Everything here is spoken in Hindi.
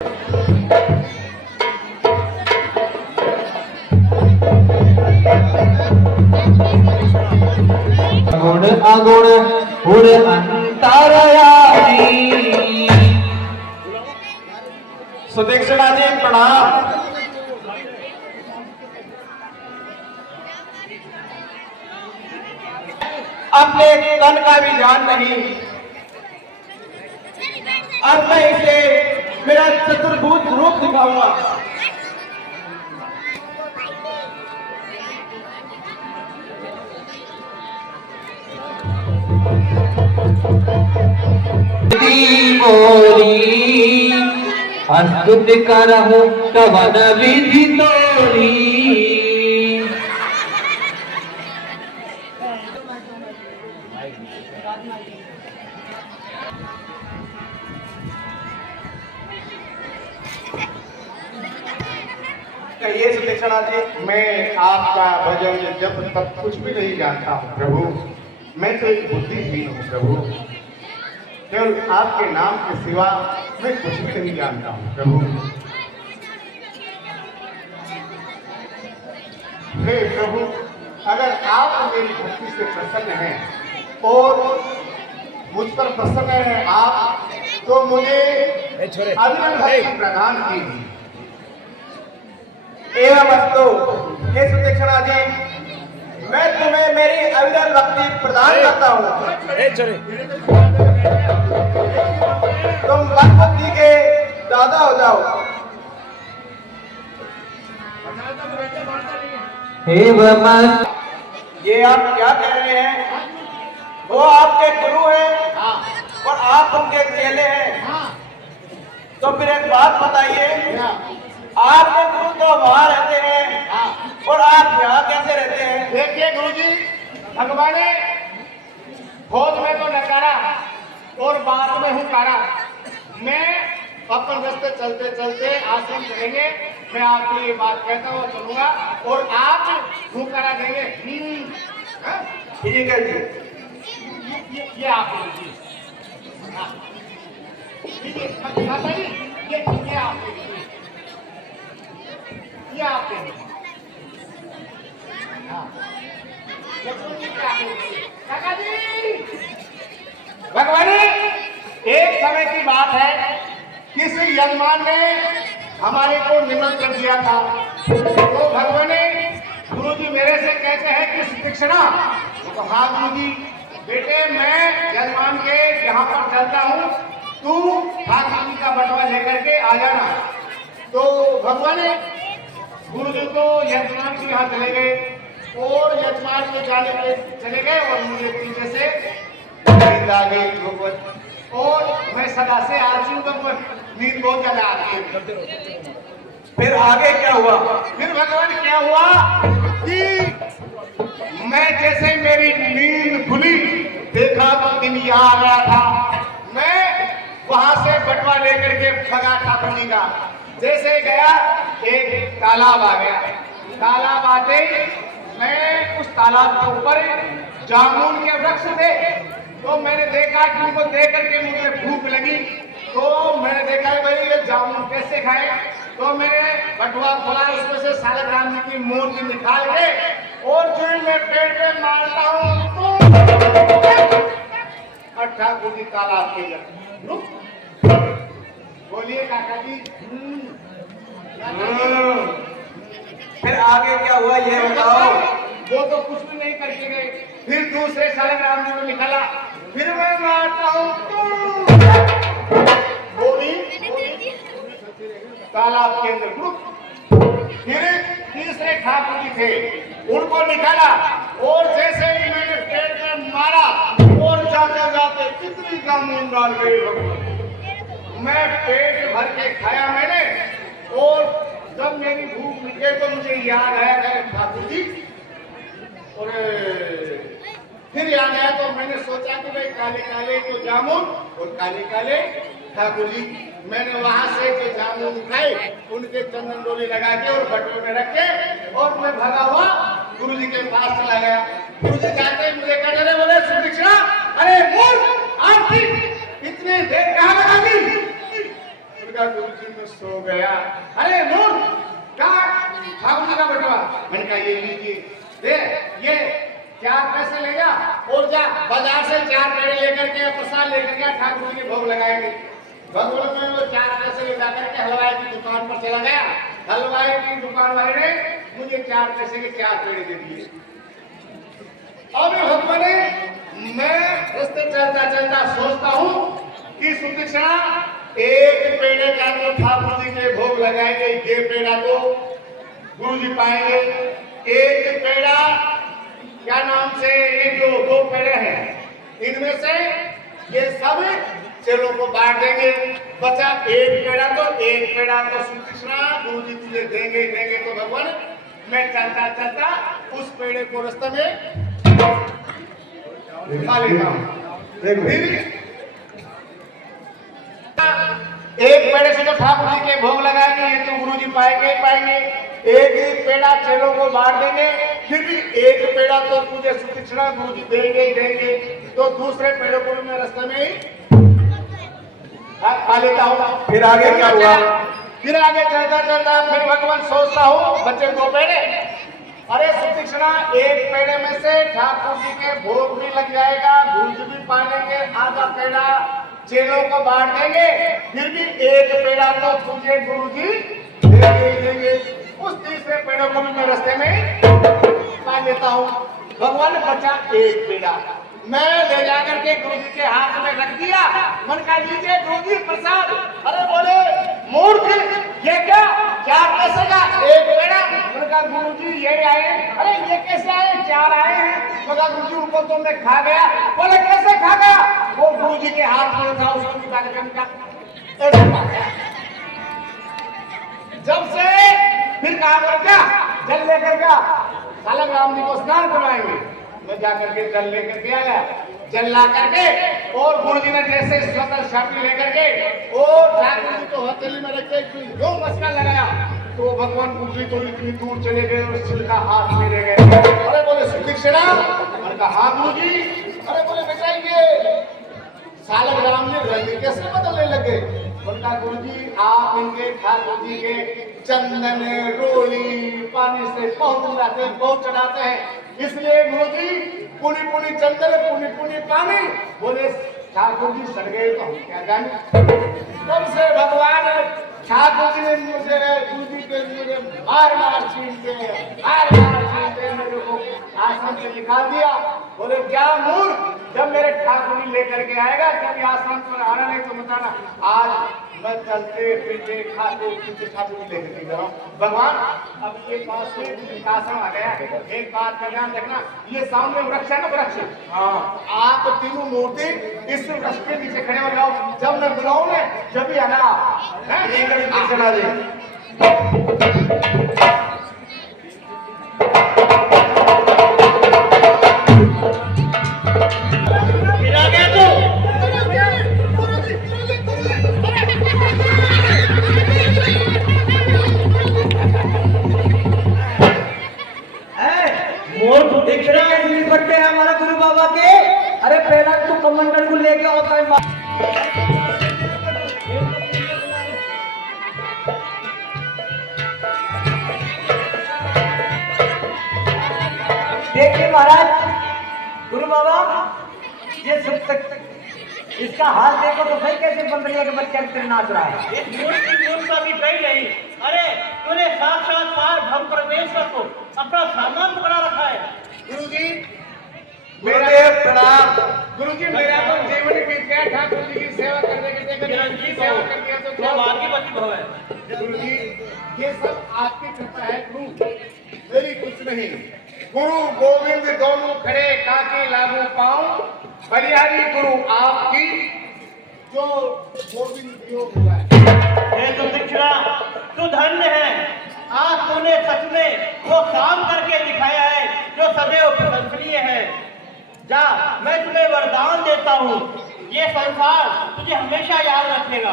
गुण अगुण गुण अंतरयामी। सुदीक्षिणा जी प्रणाम। अपने तन का भी ध्यान नहीं, अब मैं इसे मेरा चतुर्भुज रूप दिखाऊंगा। मोरी अस्तुत करहु कवन विधि तोरी। कहिए सुदीक्षिणा जी। मैं आपका भजन जब तक कुछ भी नहीं जानता हूँ प्रभु। मैं तो एक बुद्धिहीन हूँ प्रभु। केवल आपके नाम के सिवा मैं कुछ भी नहीं जानता हूँ प्रभु। हे प्रभु, अगर आप मेरी भक्ति से प्रसन्न हैं और मुझ पर प्रसन्न हैं आप, तो मुझे अविरल भक्ति प्रदान कीजिए। एवं अस्तु। हे सुदीक्षिणा जी, मैं तुम्हें मेरी अविरल भक्ति प्रदान करता हूँ। तुम बस बुद्धि के दादा हो जाओ। ये आप क्या कह रहे हैं? वो आपके गुरु हैं और आप उनके चेले हैं। तो फिर एक बात बताइए, आपके गुरु तो वहां रहते हैं और आप यहाँ कैसे रहते हैं? देखिए गुरुजी, भगवाने खोज में तो नकारा और बात में हूँ कारा। मैं अपन रास्ते चलते चलते आश्रम चलेंगे, मैं आपको ये बात कहता हुआ चलूंगा और आप हूँ करा देंगे। ठीक है जी। ये आप लीजिए। हाँ। लीजिए माता जी, ये आप लीजिए। ये आप लीजिए। हाँ। काका जी, भगवानी, एक समय की बात है, किसी यजमान ने हमारे को निमंत्रण दिया था। तो भगवानी, गुरु जी मेरे से कहते हैं कि सुदीक्षिणा। तो हाँ गुरु जी, बेटे मैं यजमान के यहाँ पर चलता हूँ, तू ठाकुर जी का बटवा लेकर के आ जाना। तो भगवानी, गुरु जी तो यजमान के यहाँ चले गए और यजमान के जाने के चले गए और मुझे पीछे से नींद आ गई और मैं सदा से आलसी हूँ, नींद बहुत ज्यादा आती है। फिर आगे क्या हुआ? फिर भगवान क्या हुआ कि मैं जैसे मेरी नींद खुली, देखा तो दिन यहाँ आ गया था। मैं वहां से बटवा लेकर के भगा ठाकुर जी का। जैसे गया एक तालाब आ गया। तालाब आते ही मैं उस तालाब के ऊपर जामुन के वृक्ष थे। तो मैंने देखा कि उनको देख करके मुझे भूख लगी। तो मैंने देखा भाई ये जामुन कैसे खाए। तो मैंने बटुआ खोला, उसमें से सालग्राम जी की मूर्ति निकाल के और जो मैं पेड़ पे मारता हूँ तो ठाकुर जी तालाब के अंदर। बोलिए काका जी। फिर आगे क्या हुआ ये बताओ। वो तो कुछ भी नहीं करके गए। फिर दूसरे सालग्राम जी को निकाला, फिर मैं मारता हूँ तालाब के अंदर। फिर तीसरे ठाकुर जी थे, उनको निकाला और जैसे ही मैंने पेड़ में मारा और जाते जाते कितनी जामुन डाल गई। मैं पेट भर के खाया मैंने और जब मेरी भूख निकले तो मुझे याद आया ठाकुर जी। और फिर याद आया तो मैंने सोचा कि भाई काले काले तो जामुन और काले काले ठाकुर जी। मैंने वहां से जो जामुन खाए उनके चंदन डोली लगा के और बटुए में रख के और मैं भगा हुआ गुरु जी के पास चला गया। गुरु जी जाते ही मुझे कहते रहे, बोले सुदीक्षिणा, अरे मूर्ख आरती इतनी देर कहाँ लगा दी? का गुरुजी में सो गया। अरे नूर कहाँ ठाकुर जी का बटवा? मैंने कहा ये लीजिए, दे ये 4 पैसे ले जा और जा बाजार से 4 पेड़े लेकर के प्रसाद लेकर के ठाकुर जी के भोग लगाएंगे। भगवान में वो 4 पैसे ले जाकर के हलवाई की दुकान पर चला गया। हलवाई की दुकान वाले ने मुझे 4 पैसे के 4 पेड़े दे दिए। अभी भगवान मैं रास्ते चलता चलता सोचता हूँ कि सुतीक्षणा एक पेड़े का तो ठाकुर जी के भोग लगाएंगे, ये पेड़ा तो गुरु जी पाएंगे। एक पेड़ा क्या नाम से ये जो 2 पेड़े हैं इनमें से ये सब चेलों को बांट देंगे। बचा एक पेड़ा तो सुतीक्षणा गुरु जी तुझे देंगे देंगे। तो भगवान मैं चलता चलता उस पेड़े को रास्ते में खा लेता हूँ। फिर एक पेड़े से तो ठाकुर जी के भोग लगाएंगे, ये तो गुरु जी पाएंगे ही पाएंगे। एक ही पेड़ा चेलों को बांट देंगे। फिर भी एक पेड़ा तो तुझे सुतीक्षणा गुरु जी देंगे ही देंगे। तो दूसरे पेड़ों को भी मैं रास्ते में ही खा लेता हूँ। फिर आगे क्या हुआ? फिर आगे चलता चलता फिर भगवान सोचता हूँ बच्चे 2 पेड़े। अरे सुतीक्षणा एक पेड़े में से ठाकुर जी के भोग भी लग जाएगा, गुरु जी भी पालेंगे, आधा पेड़ा चेलों को बांट देंगे। फिर भी एक पेड़ा तो तुझे गुरु जी देंगे। उस तीसरे पेड़ों को भी मैं रास्ते में पा लेता हूँ। भगवान बचा एक पेड़ा, मैं ले जाकर के गुरु जी के हाथ में रख दिया। मन का लीजिए गुरु जी प्रसाद। अरे बोले मूर्ख ये क्या 4 पैसे का एक पेड़ा? मन का गुरु जी ये आए। अरे ये कैसे आए? 4 आए हैं। मगर गुरु जी उनको तो मैं खा गया। बोले कैसे खा गया? वो गुरु जी के हाथ में था, उसको निकाल के जब से फिर कहा कर क्या जल लेकर गया सालक राम जी को स्नान करवाएंगे। मैं जाकर के जल लेकर के आया। जल ला करके और गुरु जी ने जैसे स्वतंत्र छापी लेकर के और ठाकुर जी को हथेली में रख के जो मस्का लगाया तो भगवान गुरु जी तो इतनी दूर चले गए और छिलका हाथ में ले गए। अरे बोले सुतीक्षणा, मैंने कहा हाँ गुरु जी। अरे बोले बेटा ये सालक राम जी रंग कैसे बदलने लगे? बोला गुरु जी आप इनके ठाकुर जी के चंदन रोली पानी से बहुत चढ़ाते हैं, इसलिए गुरु जी पुनी पुनी चंदन पुनी पुनी पानी। बोले ठाकुर जी सड़ गए तो हम क्या जाने। तब से भगवान ठाकुर जी ने मुझे गुरु जी के मुझे बार बार छीनते मेरे को आश्रम से निकाल दिया। बोले क्या मूर्ख, जब मेरे ठाकुर जी लेकर के आएगा कभी आश्रम पर आना नहीं तो बताना। आज मैं चलते फिरते ठाकुर जी लेकर के जाऊँ। भगवान अब ये बात से आश्रम आ गया। एक बात का ध्यान रखना, ये सामने वृक्ष है ना, वृक्ष। हाँ आप तीनों मूर्ति इस वृक्ष के नीचे खड़े हो जाओ। जब मैं बुलाऊं ना जब भी आना चला दे। हमारा गुरु बाबा के। अरे पहला तू कमंडल को लेके होता है। देखिए महाराज गुरु बाबा ये सब तक इसका हाल देखो तो सही कैसे बंदरिया के बच्चे नाच रहा है। भी गई नहीं। अरे तूने साक्षात हम परमेश्वर को अपना सामान पकड़ा रखा है। गुरु जी गुरुदेव प्रणाम। गुरु जी मेरा तो जीवन बीत गया ठाकुर जी की सेवा करने के सेवा कर दिया तो क्या आगे बची भव है। गुरु जी ये सब आपकी कृपा है गुरु, मेरी कुछ नहीं। गुरु गोविंद दोनों खड़े काके लागू पाऊं, बलिहारी गुरु आपकी जो गोविंद योग हुआ है। ये तो दीक्षिणा तू धन्य है। आज तूने सच में वो काम करके दिखाया है जो सदैव प्रशंसनीय है। जा मैं तुम्हें वरदान देता हूँ, ये संसार तुझे हमेशा याद रखेगा।